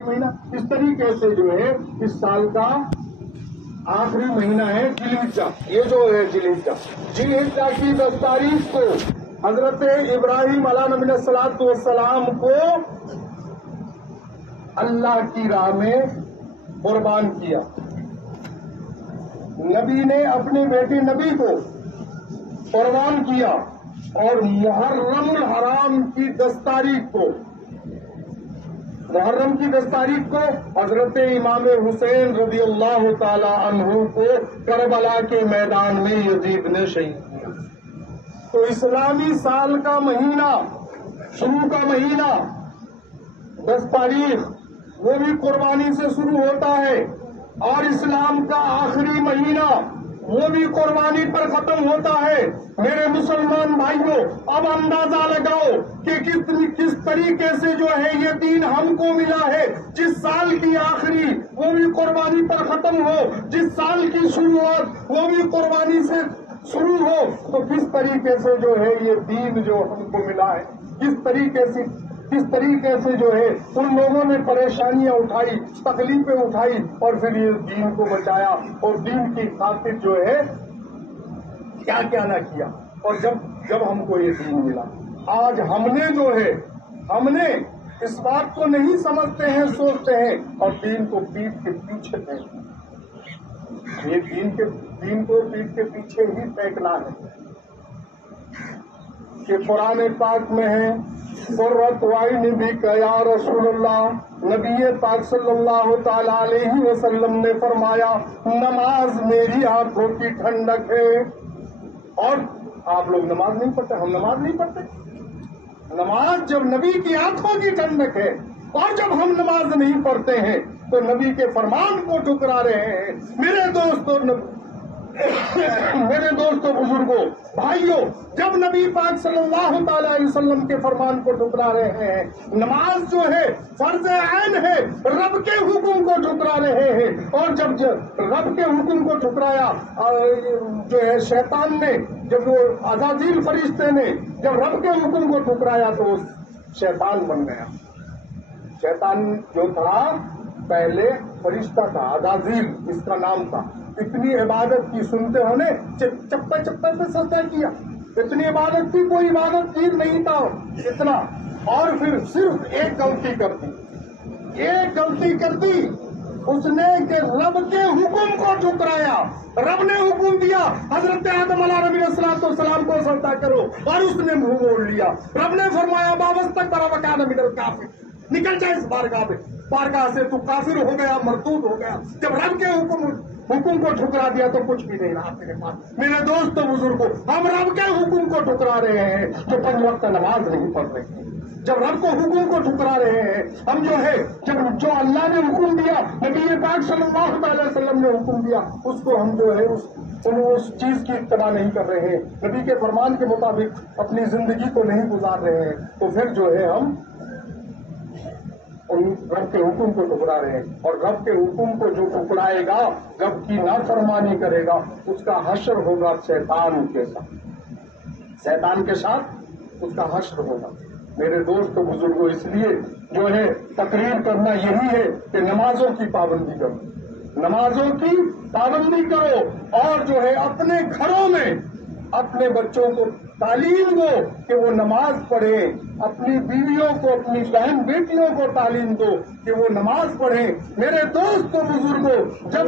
مہینہ اس طریقے سے جو ہے اس سال کا آخری مہینہ ہے ذوالحجہ، یہ جو ہے ذوالحجہ کی 10 تاریخ کو حضرت ابراہیم علیہ نبی الصلوۃ والسلام کو اللہ کی راہ میں قربان کیا۔ نبی نے اپنے بیٹے نبی کو قربان کیا اور محرم الحرام کی 10 تاریخ کو حضرت امام حسین رضی اللہ تعالی عنہ کو کربلا کے میدان میں یزید نے شہید کیا۔ تو اسلامی سال کا مہینہ، شروع کا مہینہ 10 تاریخ وہ بھی قربانی سے شروع ہوتا ہے، اور اسلام کا آخری مہینہ وہ بھی قربانی پر ختم ہوتا ہے۔ میرے مسلمان بھائیوں، اب اندازہ لگاؤ کہ کس طریقے سے جو ہے یہ دین ہم کو ملا ہے۔ جس سال کی آخری وہ بھی قربانی پر ختم ہو، جس سال کی شروعات وہ بھی قربانی سے شروع ہو، تو کس طریقے سے جو ہے یہ دین جو ہم کو ملا ہے، کس طریقے سے جو ہے ان لوگوں نے پریشانیاں اٹھائی، تکلیفیں اٹھائی، اور پھر یہ دین کو بچایا، اور دین کی خاطر جو ہے کیا کیا نہ کیا۔ اور جب ہم کو یہ دین ملا، آج ہم نے اس بات کو نہیں سمجھتے ہیں، سوچتے ہیں، اور دین کو پیٹ کے پیچھے پھینکنا، یہ دین کو پیٹ کے پیچھے ہی پھینکنا ہے۔ کہ قرآن پاک میں ہے قرۃ عین بک یا رسول اللہ، نبی پاک صلی اللہ تعالی علیہ وسلم نے فرمایا نماز میری آنکھوں کی ٹھنڈک ہے۔ اور آپ لوگ نماز نہیں پڑھتے، ہم نماز نہیں پڑھتے۔ نماز جب نبی کی آنکھوں کی ٹھنڈک ہے، اور جب ہم نماز نہیں پڑھتے ہیں تو نبی کے فرمان کو ٹھکرا رہے ہیں۔ میرے دوستوں بزرگوں بھائیوں، جب نبی پاک صلی اللہ تعالی علیہ وسلم کے فرمان کو ٹھکرا رہے ہیں، نماز جو ہے فرض عین ہے، رب کے حکم کو ٹھکرا رہے ہیں، اور جب رب کے حکم کو ٹھکرایا جو ہے شیطان نے، جب وہ عزازیل فرشتے نے جب رب کے حکم کو ٹھکرایا تو شیطان بن گیا۔ شیطان جو تھا پہلے فرشتہ تھا، عزازیل اس کا نام تھا۔ اتنی عبادت کی، سنتے ہونے چپے پہ سجدہ کیا، اتنی عبادت کی، کوئی عبادت چیز نہیں تھا اتنا، اور پھر صرف ایک غلطی کر دی اس نے کہ رب کے حکم کو ٹھکرایا۔ رب نے حکم دیا حضرت آدم علیہ نبی السلام کو سجدہ کرو، اور اس نے منہ موڑ لیا۔ رب نے فرمایا واستکبر وکان من الکافرین، نکل جائے اس بارگاہ سے، تو کافر ہو گیا، مردود ہو گیا۔ جب رب کے حکم کو ٹھکرا دیا تو کچھ بھی نہیں رہا تیرے پاس۔ میرے دوستوں بزرگوں، ہم رب کے حکم کو ٹھکرا رہے ہیں تو 5 وقت نماز نہیں پڑھ رہے ہیں۔ جب رب کو حکم کو ٹھکرا رہے ہیں ہم جو ہے، جو اللہ نے حکم دیا، نبی پاک صلی اللہ علیہ وسلم نے حکم دیا، اس کو ہم جو ہے اس چیز کی اتباع نہیں کر رہے ہیں، نبی کے فرمان کے مطابق اپنی زندگی کو نہیں گزار رہے ہیں، تو پھر جو ہے ہم رب کے حکم کو ٹھکرا رہے ہیں۔ اور رب کے حکم کو جو ٹھکرائے گا، رب کی نافرمانی کرے گا، اس کا حشر ہوگا شیطان کے ساتھ اس کا حشر ہوگا۔ میرے دوست بزرگوں، اس لیے جو ہے تقریر کرنا یہی ہے کہ نمازوں کی پابندی کرو، اور جو ہے اپنے گھروں میں اپنے بچوں کو تعلیم دو کہ وہ نماز پڑھیں، اپنی بیویوں کو، اپنی بہن بیٹیوں کو تعلیم دو کہ وہ نماز پڑھیں۔ میرے دوست و بزرگوں، جب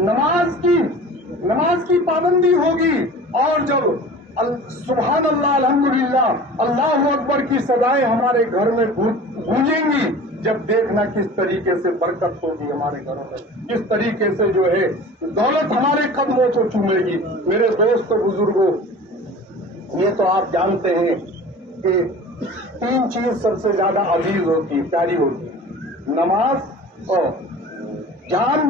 نماز کی پابندی ہوگی، اور جب سبحان اللہ، الحمدللہ، اللہ اکبر کی صدائیں ہمارے گھر میں گونجیں گی، جب دیکھنا کس طریقے سے برکت ہوگی ہمارے گھروں میں، کس طریقے سے جو ہے دولت ہمارے قدموں کو چومے گی۔ میرے دوست و بزرگوں، یہ تو آپ جانتے ہیں کہ 3 چیز سب سے زیادہ عزیز ہوتی ہے، پیاری ہوتی ہے: نماز، اور جان،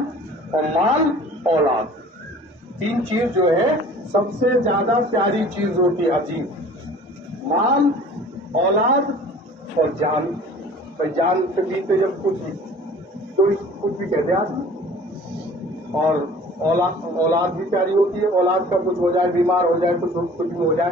اور مال، اولاد۔ 3 چیز جو ہے سب سے زیادہ پیاری چیز ہوتی ہے، عزیز: مال، اولاد اور جان۔ جان کے پیچھے جب کچھ بھی کہتے ہیں آدمی، اور اولاد بھی پیاری ہوتی ہے۔ اولاد کا کچھ ہو جائے، بیمار ہو جائے، کچھ بھی ہو جائے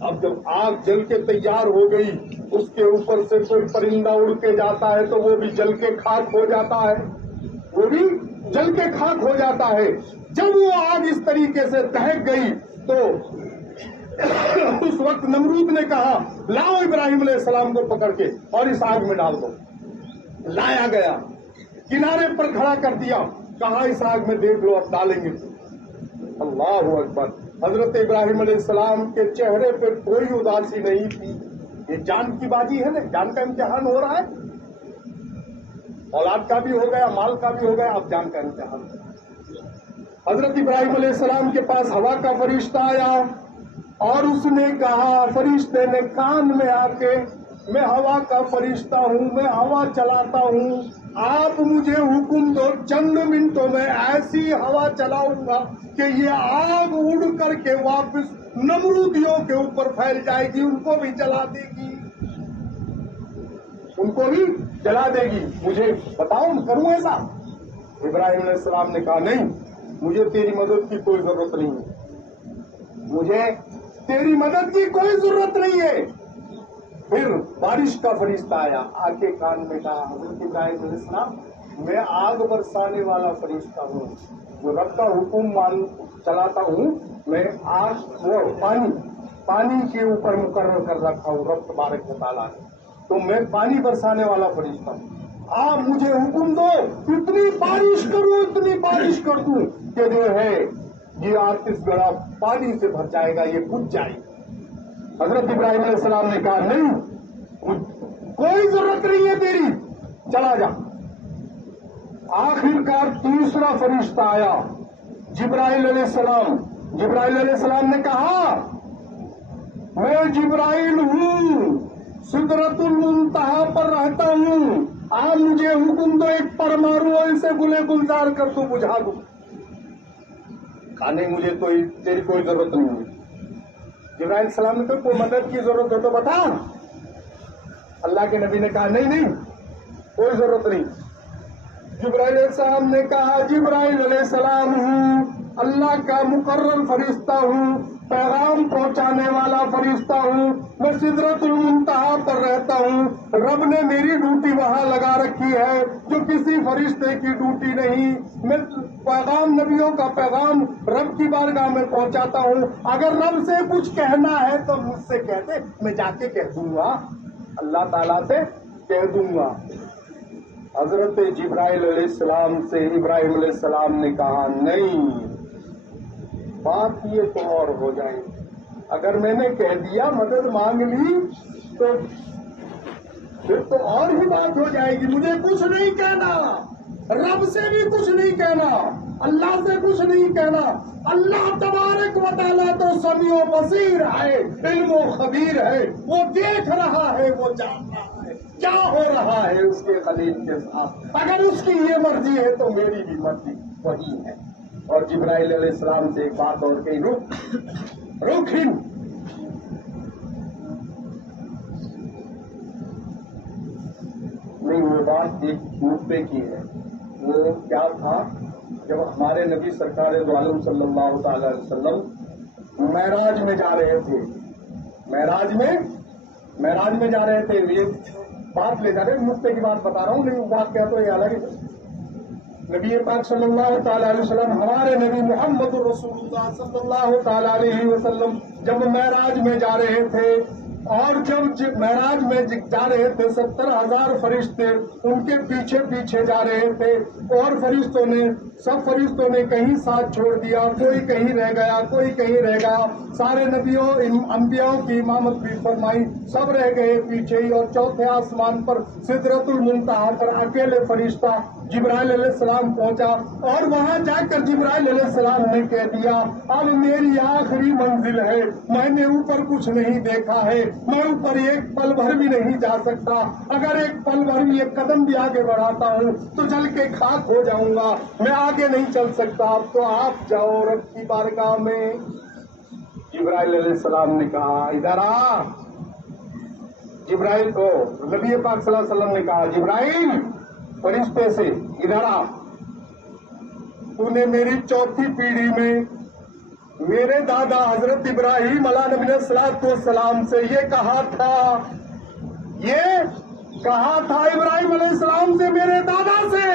اب جب آگ جل کے تیار ہو گئی، اس کے اوپر سے کوئی پرندہ اڑ کے جاتا ہے تو وہ بھی جل کے خاک ہو جاتا ہے، وہ بھی جل کے خاک ہو جاتا ہے۔ جب وہ آگ اس طریقے سے دہک گئی تو اس وقت نمرود نے کہا لاؤ ابراہیم علیہ السلام کو پکڑ کے اور اس آگ میں ڈال دو۔ لایا گیا، کنارے پر کھڑا کر دیا، کہا اس آگ میں دیکھ لو اب ڈالیں گے۔ اللہ اکبر! حضرت ابراہیم علیہ السلام کے چہرے پہ کوئی اداسی نہیں تھی۔ یہ جان کی بازی ہے نا، جان کا امتحان ہو رہا ہے، اولاد کا بھی ہو گیا، مال کا بھی ہو گیا، اب جان کا امتحان ہے۔ حضرت ابراہیم علیہ السلام کے پاس ہوا کا فرشتہ آیا اور اس نے کہا، فرشتے نے کان میں آ کے، میں ہوا کا فرشتہ ہوں، میں ہوا چلاتا ہوں، آپ مجھے حکم دو، چند منٹوں میں ایسی ہوا چلاؤں گا کہ یہ آگ اڑ کر کے واپس نمرودیوں کے اوپر پھیل جائے گی، ان کو بھی جلا دے گی، ان کو بھی جلا دے گی، مجھے بتاؤ کروں ایسا؟ ابراہیم علیہ السلام نے کہا نہیں، مجھے تیری مدد کی کوئی ضرورت نہیں ہے، مجھے تیری مدد کی کوئی ضرورت نہیں ہے۔ پھر بارش کا فرشتہ آیا، آ کے کان میں کہا، حضرت ابراہیم علیہ السلام میں آگ برسانے والا فرشتہ ہوں، جو رب کا حکم چلاتا ہوں، میں آگ وہ پانی کے اوپر مقرر کر رکھا ہوں رب تبارک و تعالیٰ نے، تو میں پانی برسانے والا فرشتہ ہوں، آپ مجھے حکم دو، اتنی بارش کروں، اتنی بارش کر دوں کہ جو ہے یہ آتش گڑھا پانی سے بھر جائے گا، یہ بجھ جائے گا۔ حضرت ابراہیم علیہ السلام نے کہا نہیں، کوئی ضرورت نہیں ہے تیری، چلا جا۔ آخرکار تیسرا فرشتہ آیا، جبرائیل علیہ السلام۔ جبرائیل علیہ السلام نے کہا میں جبرائیل ہوں، سدرۃ المنتہا پر رہتا ہوں، آپ مجھے حکم دو، ایک پرمارو اسے گلے گلزار کر دو، بجھا دو۔ کہا نہیں، مجھے تو تیری کوئی ضرورت نہیں ہے۔ جبرائیل السلام نے کوئی مدد کی ضرورت ہے تو بتا۔ اللہ کے نبی نے کہا نہیں، کوئی ضرورت نہیں۔ جبرائیل علیہ السلام نے کہا جبرائیل علیہ السلام ہوں، اللہ کا مقرر فرشتہ ہوں، پیغام پہنچانے والا فرشتہ ہوں، میں سدرۃ المنتہا پر رہتا ہوں، رب نے میری ڈیوٹی وہاں لگا رکھی ہے جو کسی فرشتے کی ڈیوٹی نہیں، میں پیغام نبیوں کا پیغام رب کی بارگاہ میں پہنچاتا ہوں، اگر رب سے کچھ کہنا ہے تو مجھ سے کہتے، میں جا کے کہہ دوں گا، اللہ تعالیٰ سے کہہ دوں گا۔ حضرت جبرائیل علیہ السلام سے ابراہیم علیہ السلام نے کہا نہیں، بات یہ تو اور ہو جائے، اگر میں نے کہہ دیا مدد مانگ لی تو پھر تو اور ہی بات ہو جائے گی، مجھے کچھ نہیں کہنا، رب سے بھی کچھ نہیں کہنا، اللہ سے کچھ نہیں کہنا، اللہ تبارک و تعالیٰ تو سمیع و بصیر ہے، علم و خبیر ہے، وہ دیکھ رہا ہے، وہ جان رہا ہے کیا ہو رہا ہے اس کے خلیل کے ساتھ، اگر اس کی یہ مرضی ہے تو میری بھی مرضی وہی ہے۔ اور جبرائیل علیہ السلام سے ایک بات اور کہی، رک ہی نہیں، وہ بات ایک نقطے کی ہے، وہ کیا تھا، جب ہمارے نبی سرکار دو عالم صلی اللہ تعالی علیہ وسلم معراج میں جا رہے تھے، معراج میں جا رہے تھے، یہ بات لے جا رہے، نقطے کی بات بتا رہا ہوں، لیکن بات کیا تو یہ الگ ہے۔ نبی پاک صلی اللہ تعالی علیہ وسلم، ہمارے نبی محمد رسول اللہ صلی اللہ تعالی علیہ وسلم جب معراج میں جا رہے تھے، اور جب معراج میں جا رہے تھے 70,000 فرشتے ان کے پیچھے پیچھے جا رہے تھے، اور سب فرشتوں نے کہیں ساتھ چھوڑ دیا، کوئی کہیں رہ گیا، کوئی کہیں رہ گیا، سارے نبیوں انبیاء کی امامت بھی فرمائی، سب رہ گئے پیچھے ہی، اور چوتھے آسمان پر سدرۃ المنتہا پر اکیلے فرشتہ جبرائیل علیہ السلام پہنچا، اور وہاں جا کر جبرائیل علیہ السلام نے کہہ دیا اب میری آخری منزل ہے، میں نے اوپر کچھ نہیں دیکھا ہے، میں اوپر ایک پل بھر بھی نہیں جا سکتا، اگر ایک پل بھر بھی ایک قدم بھی آگے بڑھاتا ہوں تو جل کے خاک ہو جاؤں گا، میں آگے نہیں چل سکتا، اب تو آپ جاؤ رب کی بارگاہ میں۔ جبرائیل علیہ السلام نے کہا ادھر آ، جبرائیل کو نبی پاک صلی اللہ علیہ وسلم نے کہا جبرائیل فرشتے سے ادھر آ، تو نے میری چوتھی پیڑھی میں میرے دادا حضرت ابراہیم علیہ نبی الصلوۃ والسلام سے یہ کہا تھا ابراہیم علیہ السلام سے میرے دادا سے